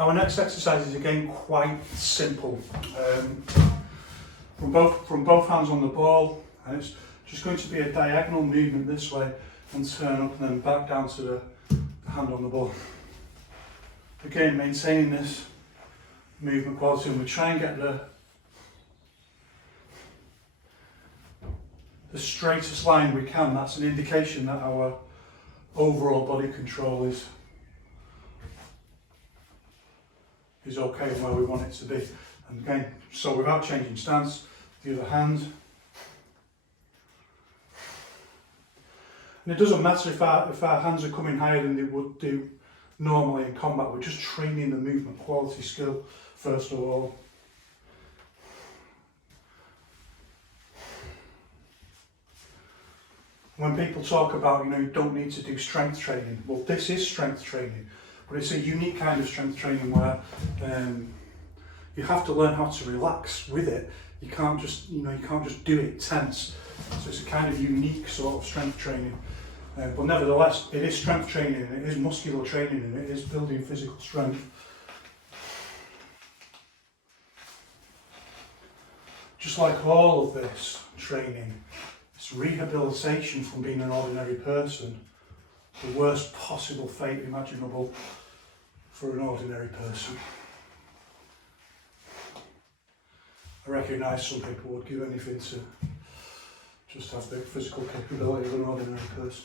Our next exercise is again quite simple. From both hands on the ball, and it's just going to be a diagonal movement this way and turn up and then back down to the hand on the ball. Again, maintaining this movement quality, and we try and get the straightest line we can. That's an indication that our overall body control is okay and where we want it to be. And again, so without changing stance, the other hand. And it doesn't matter if our hands are coming higher than they would do normally in combat. We're just training the movement quality skill first of all. When people talk about, you don't need to do strength training, well, this is strength training, but it's a unique kind of strength training where you have to learn how to relax with it. You can't just do it tense. So it's a kind of unique sort of strength training. But nevertheless, it is strength training, and it is muscular training, and it is building physical strength. Just like all of this training, it's rehabilitation from being an ordinary person, the worst possible fate imaginable for an ordinary person. I recognise some people would give anything to just have the physical capability of an ordinary person.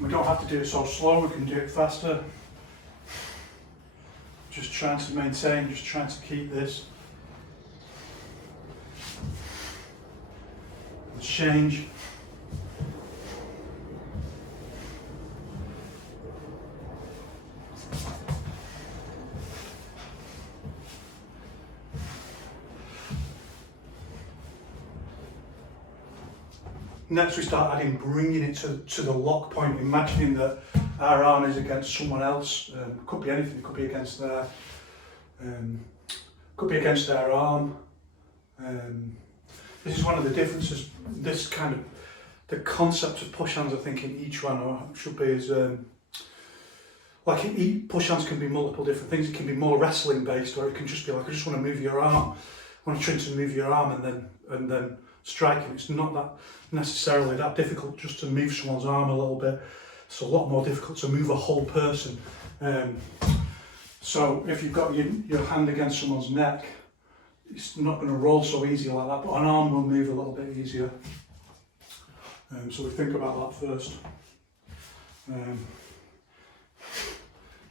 We don't have to do it so slow, we can do it faster. Just trying to maintain, just trying to keep this. Let's change. Next we start adding, bringing it to the lock point, imagining that our arm is against someone else. Could be anything, it could be against their arm. This is one of the differences, this kind of, the concept of push hands I think in Yiquan should be is, push hands can be multiple different things. It can be more wrestling based, or it can just be like, I just want to move your arm. I want to try to move your arm and then striking. It's not that necessarily that difficult just to move someone's arm a little bit. It's a lot more difficult to move a whole person. So if you've got your hand against someone's neck, it's not going to roll so easy like that, but an arm will move a little bit easier. So we think about that first.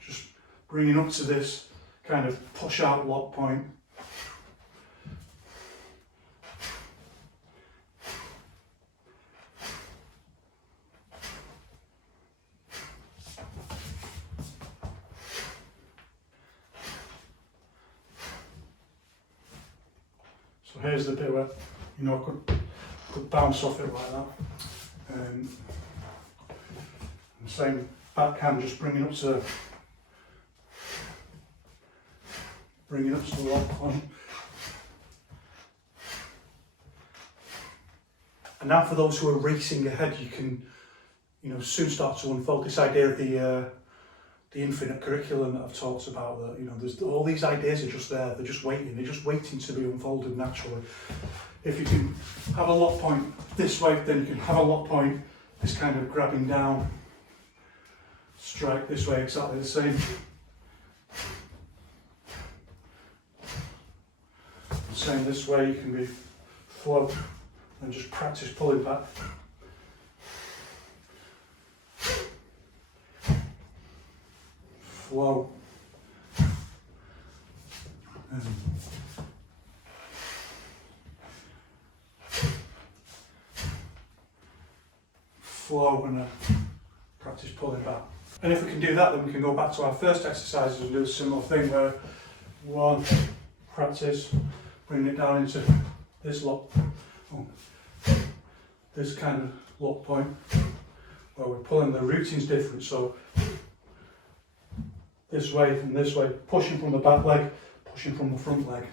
Just bringing up to this kind of push out lock point. So here's the bit where, I could bounce off it like that. And same backhand, just bringing up to the lock point. And now for those who are racing ahead, you can, soon start to unfold this idea of the infinite curriculum that I've talked about. That there's all these ideas are just there. They're just waiting to be unfolded naturally. If you can have a lock point this way, then you can have a lock point this kind of grabbing down. Strike this way, exactly the same. Same this way, you can be float and just practice pulling back. Flow. And flow and practice pulling back. And if we can do that, then we can go back to our first exercises and do a similar thing where one, practice, bring it down into this lock, this kind of lock point where we're pulling. The routine's different, so this way and this way, pushing from the back leg, pushing from the front leg.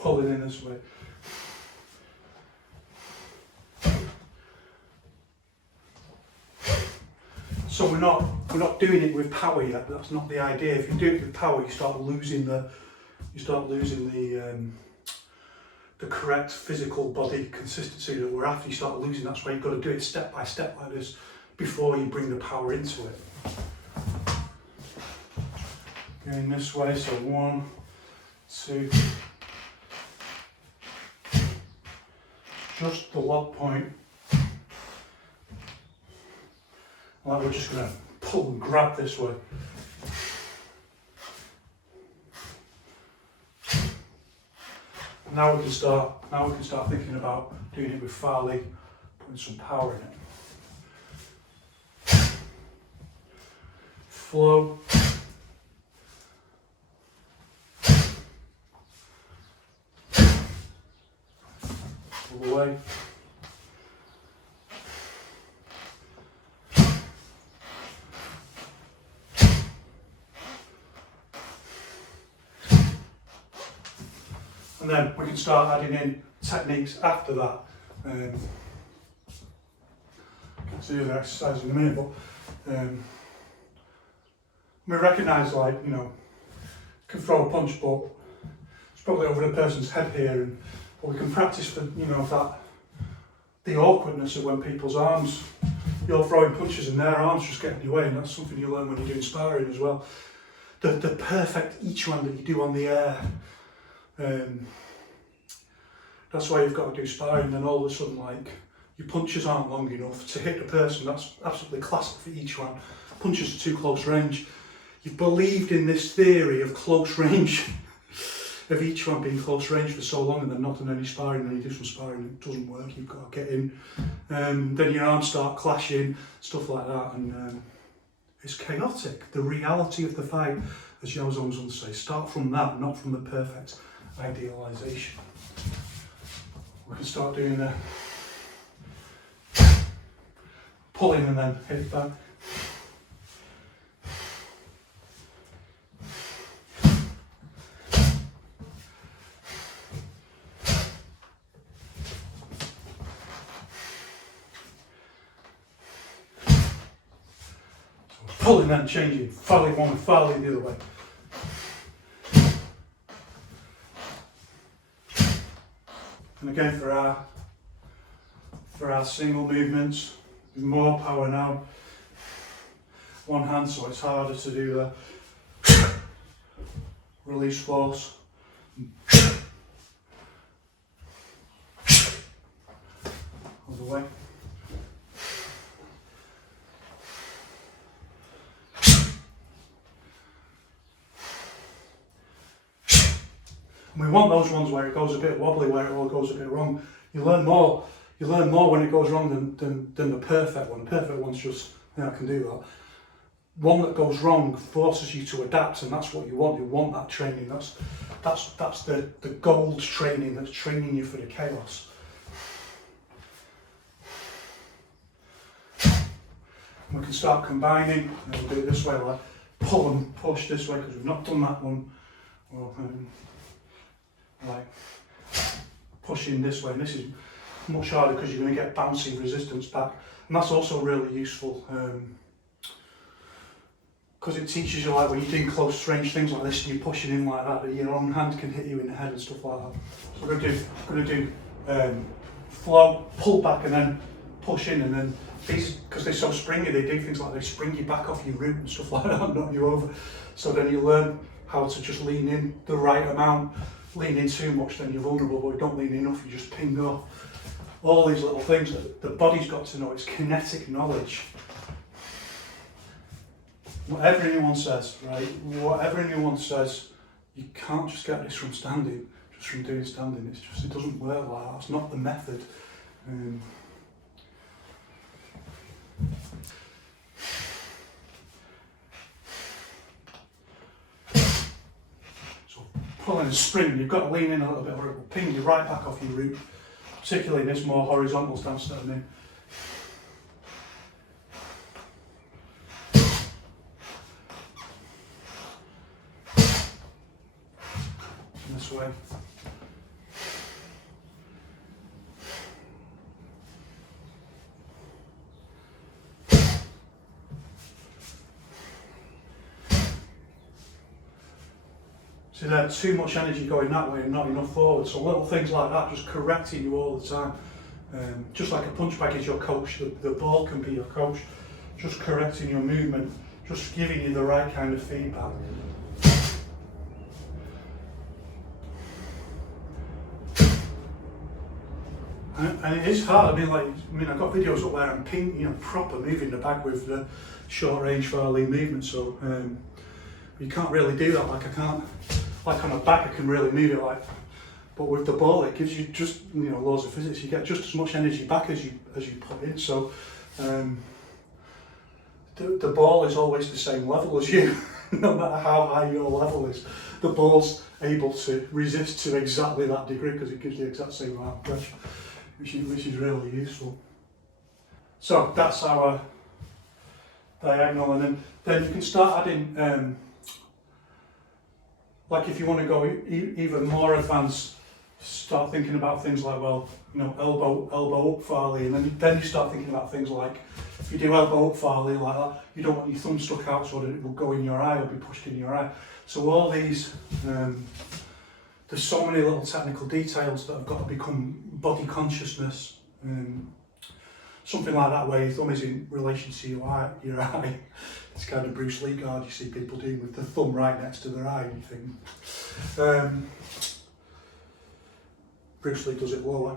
pulling in this way. So we're not doing it with power yet. That's not the idea. If you do it with power, you start losing the correct physical body consistency that we're after. You start losing. That's why you've got to do it step by step like this before you bring the power into it. Going this way. So 1, 2. Just the lock point. Like we're just going to pull and grab this way. Now we can start thinking about doing it with Farley, putting some power in it. Flow. All the way. And then we can start adding in techniques after that. Get to do the exercise in a minute, but we recognise, like, you know, can throw a punch, but it's probably over the person's head here, but we can practice for, you know, the awkwardness of when people's arms, you're throwing punches and their arms just get in your way, and that's something you learn when you're doing sparring as well. The perfect Yiquan that you do on the air. That's why you've got to do sparring, then all of a sudden, like, your punches aren't long enough to hit the person. That's absolutely classic for each one. Punches are too close range. You've believed in this theory of close range, of each one being close range for so long, and then not done any sparring, and you do some sparring and it doesn't work, you've got to get in. Then your arms start clashing, stuff like that, and it's chaotic. The reality of the fight, as Yao Zong's will say, start from that, not from the perfect idealisation. We can start doing the pulling and then hit back. So pulling and then changing, Farley one, Farley the other way. And again for our single movements, with more power now. One hand, so it's harder to do the release force. Other way. And we want those ones where it goes a bit wobbly, where it all goes a bit wrong. You learn more when it goes wrong than the perfect one. The perfect one's just, yeah, I can do that. One that goes wrong forces you to adapt, and that's what you want. You want that training. That's the gold training that's training you for the chaos. And we can start combining, and we'll do it this way, like pull and push this way, because we've not done that one. Or, like pushing this way, and this is much harder because you're going to get bouncing resistance back, and that's also really useful because it teaches you, like, when you're doing close range things like this and you're pushing in like that your own hand can hit you in the head and stuff like that. So we're going to do flow, pull back, and then push in, and then these, because they're so springy, they do things like they spring you back off your root and stuff like that, knock you over. So then you learn how to just lean in the right amount. Lean in too much, then you're vulnerable, but don't lean enough, you just ping off. All these little things that the body's got to know. It's kinetic knowledge. Whatever anyone says, right? Whatever anyone says, you can't just get this from standing, just from doing standing. It's just, it doesn't work like that. That's not the method. Pulling and spring, you've got to lean in a little bit or it will ping you right back off your root, particularly in this more horizontal stance that I'm in. This way. So there's too much energy going that way and not enough forward. So little things like that, just correcting you all the time. Just like a punch bag is your coach, the ball can be your coach. Just correcting your movement, just giving you the right kind of feedback. And it is hard. I mean, I've got videos up there and proper moving the bag with the short range Farley movement. So you can't really do that. Like I can't, like on a back, I can really move it like. But with the ball, it gives you just laws of physics. You get just as much energy back as you put in. So the ball is always the same level as you, no matter how high your level is. The ball's able to resist to exactly that degree because it gives the exact same amount of pressure, which is really useful. So that's our diagonal, and then you can start adding, like if you want to go even more advanced, start thinking about things like, well, elbow up Farley, and then you start thinking about things like, if you do elbow up Farley like that, you don't want your thumb stuck out so that it will go in your eye or be pushed in your eye. So all these, there's so many little technical details that have got to become body consciousness. Something like that where your thumb is in relation to your eye. It's kind of Bruce Lee guard you see people doing with the thumb right next to their eye, you think. Bruce Lee does it lower.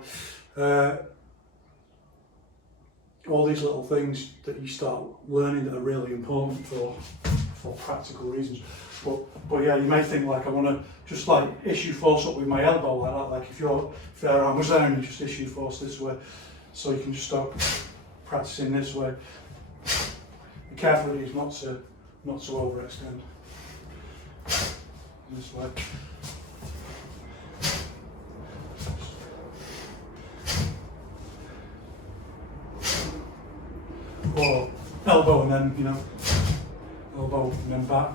All these little things that you start learning that are really important for practical reasons. But yeah, you may think like I want to just like issue force up with my elbow like that. Like if your arm was there and you just issue force this way, so you can just start practicing this way. Be careful with these not to overextend. This way. Or elbow and then elbow and then back.